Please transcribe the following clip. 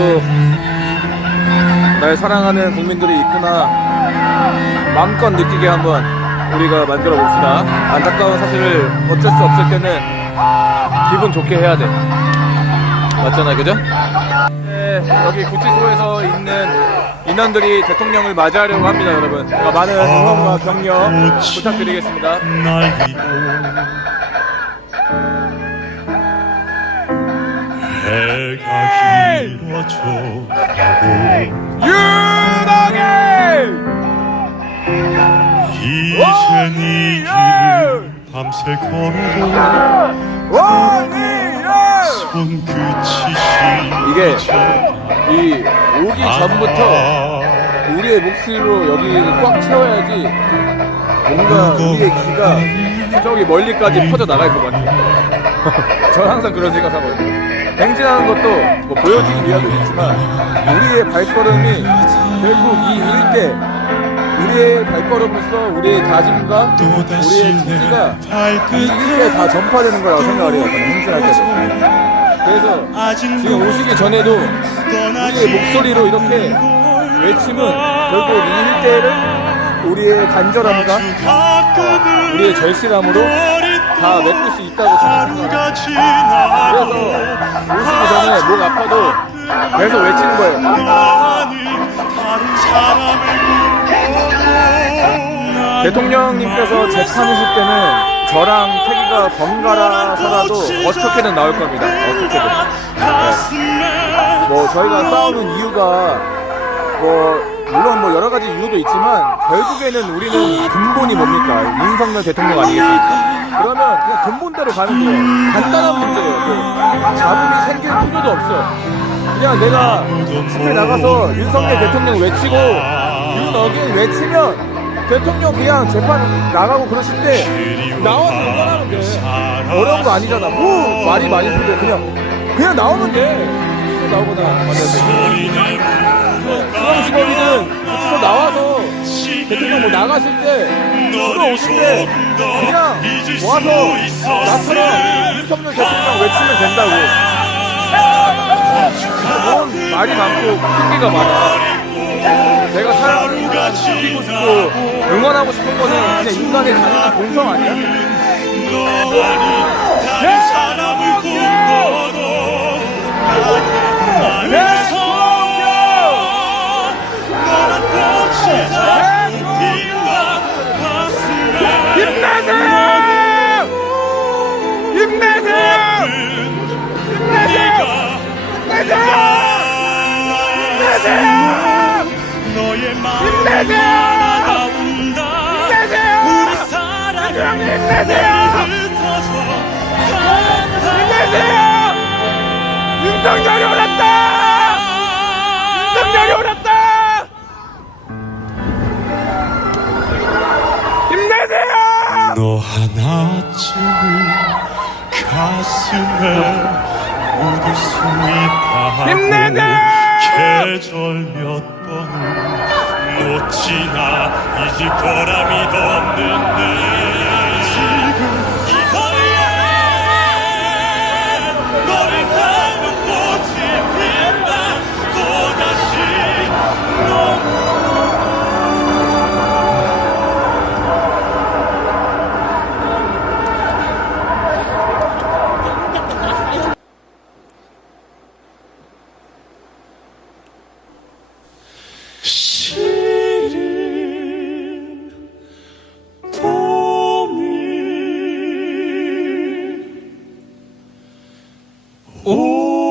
그래도 날 사랑하는 국민들이 있구나 마음껏 느끼게 한번 우리가 만들어 봅시다. 안타까운 사실을 어쩔 수 없을 때는 기분 좋게 해야 돼. 맞잖아, 그죠? 네, 여기 구치소에서 있는 인원들이 대통령을 맞이하려고 합니다, 여러분. 그러니까 많은 응원과 격려 부탁드리겠습니다. 이젠 이 길을 밤새 걸어도 원희룡! 손끝이 이게 이 오기 전부터 우리의 목소리로 여기를 꽉 채워야지 뭔가 우리의 기가 저기 멀리까지 퍼져 나갈 것 같아요. 저는 항상 그런 생각하거든요. 행진하는 것도 뭐 보여주기 위함도 있지만 우리의 발걸음이 결국 이 일대 우리의 발걸음으로써 우리의 다짐과 우리의 기지가 이 일대에 다 전파되는 거라고 생각을 해요. 행진할 때도. 그래서 지금 오시기 전에도 우리의 목소리로 이렇게 외침은 결국 이 일대를 우리의 간절함과 우리의 절실함으로 다 메꿀 수 있다고 저는 생각해요. 그래서 오시기 전에 목 아파도 계속 외치는 거예요. 대통령님께서 재판하실 때는 저랑 태기가 번갈아서라도 어떻게든 나올 겁니다. 어떻게든. 뭐 저희가 싸우는 이유가 뭐 물론 뭐 여러 가지 이유도 있지만 결국에는 우리는 근본이 뭡니까? 윤석열 대통령 아니겠습니까? 그러면 그냥 근본대로 가는 거예요. 간단한 문제예요. 그 잡음이 생길 필요도 없어. 그냥 내가 집에 나가서 윤석열 대통령 외치고 윤어긴 외치면 대통령 그냥 재판 나가고 그러실 때 나와서 응원하면 돼. 어려운 거 아니잖아. 뭐 말이 많이 필요 그냥 그냥 나오면 돼. 나오거나 만약에. 대통령 뭐 나가실 때 들어오실 때 그냥 와서 나처럼 윤석열 대통령 외치면 된다고. 뭔 말이 많고 핑계가 많아. 내가 사람을 지키고 싶고 응원하고 싶은 거는 그냥 인간의 자연한 본성 아니야? 힘내세요! 너의 마음 힘내세요! 힘내세요! 우리 사랑을 힘내세요! 흩어져 힘내세요! 윤석열이 올랐다! 윤석열이 올랐다! 힘내세요! 너 하나쯤은 가슴에 묻을 수 있다고 힘내세요! 계절 몇 번을 놓치나 잊을 거라 믿었는데 Ooh.